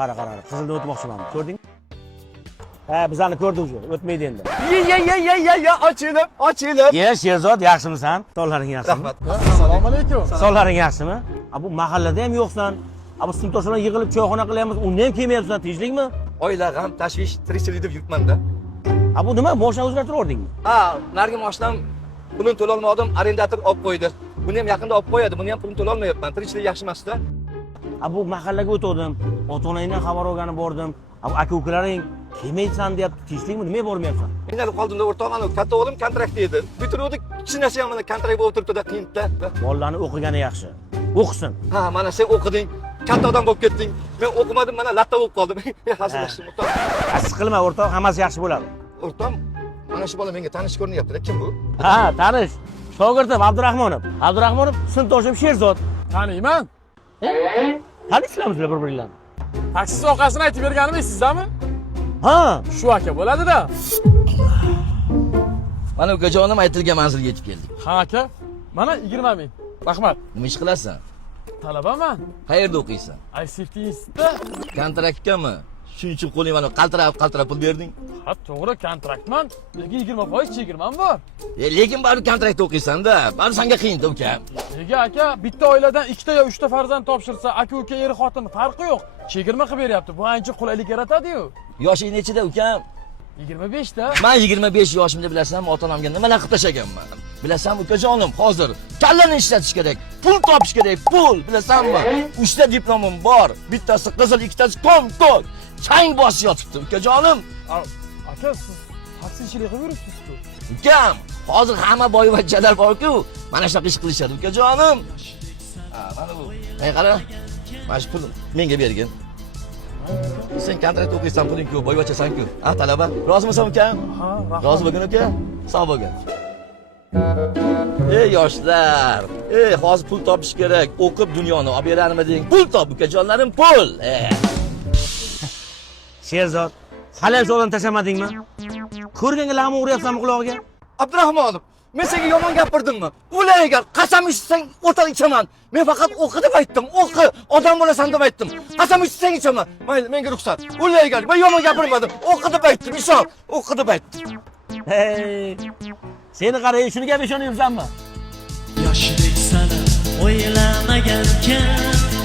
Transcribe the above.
Qara, qizildan o'tmoqchiman. Ko'rding? Ha, bizlarni ko'rdi уже, o'tmaydi endi. Ya, ochilib. Ye, Sherzod, yaxshimisan? Sonlaring yaxshimi? Rahmat. Assalomu alaykum. Sonlaring yaxshimi? Bu mahallada ham yo'qsan. Bu sinfdoshlar yig'ilib choyxona qilyapmiz. Unda ham kelmayapsan, tinchlikmi? Oila g'am, tashvish, tirikchilik deb yuribman-da. Bu nima? Moshina o'zgartirib yubordingmi? Ha, narigi mashinam pulini to'la olmadim, arendator olib qo'ydi. Buni ham yaqinda olib qo'yadi. Buni ham pulini to'la olmayapman. Tirikchilik yaxshi emas-da. Bu mahallaga o'tdim. Ota-onangdan xabar olgani bordim. Bu aka-ukalaring kelmaysan deyapti. Tinchlikmi? Nimaga bormayapsan? Qiynalib qoldimda o'rtoq, ana katta o'g'lim kontrakt edi. Bitiruvdik, kichkinasi ham mana kontrakt bo'lib turibdi-da, qiynda. Bolalarni o'qigani yaxshi. O'qisin. Ha, mana sen o'qiding, katta odam bo'lib ketding. Men o'qimadim, mana latta bo'lib qoldim. Hazillashdim, o'rtoq. Siqilma, o'rtoq, hammasi yaxshi bo'ladi. O'rtoq, mana shu bola menga tanish ko'rinyapti-da. Kim bu? Ha, tanish. Shogirdim Abdurahmonov. Abdurahmonov sinfdoshim Sherzod. Taniyman. Tanisizlarmi bir-biringlarni? Taksi sohasini aytib berganimni sizami? Ha, Shu aka bo'ladi-da. Mana ukajonim aytilgan manzilga yetib keldik. Ha aka. Mana 20 ming. Rahmat. Nima ish qilasan? Talabaman. Qayerda o'qiysan? ICT institutda. Kontraktgami? Shuning uchun qo'ling mana qaltirab pul berding. Ha, to'g'ri kontraktman. Lekin 20% chegirmam bor. Lekin baribir kontraktda o'qiysan-da. Baribir senga qiyin-da uka. Nega aka? Bitta oiladan 2 ta yo 3 ta farzand topshirsa, aka-uka, er-xotin farqi yo'q. Chegirma qilib beryapti. Bu ancha qulaylik yaratadi-yu. Yoshing nechida ukam? 25 ta. Men 25 yoshimda bilasan, ota-onamga nimalar qilib tashaganman. Bilasan ukajonim, hozir kallani ishlatish kerak, pul topish kerak, pul, bilasanmi? 3 ta diplomim bor. Bittasi qizil, ikkitasi ko'k. Chang bosib yotibdi ukajonim. Aka, siz taksichilik qilib yuribsiz-ku. Ukam, hozir hamma boyvachchalar bor-ku, mana shunaqa ish qilishadi ukajonim. Ha, mana bu. Men qara. Mana shu pul menga bergin. Sen kontrakt o'qiysan, puling ko'p, boyvachchasan-ku. Ha, talaba. Rozimisan ukam? Ha, rahmat. Rozi bo'lgin uka. Sog' bo'lgin. Ey yoshlar, hozir pul topish kerak. O'qib dunyoni olib berarmiding? Pul top ukajonlarim, pul. Sherzod, hali ham sho'dan tashamadingmi? Ko'rganga lama uryapsanmi qulog'iga? Abdurahmonov, men senga yomon gapirdimmi? O'laygar, qasam ichsang o'tar ichaman. Men faqat o'qi deb aytdim. O'qi, odam bo'lasan deb aytdim. Qasam ichsang ichaman. Mayli, menga ruxsat. O'laygar, men yomon gapirmadim. O'qi deb aytdim, ishon. O'qi deb aytdim. Hey! Seni qarang, shuni gap ishonib yursanmi? Yoshlik sana o'ylamagankan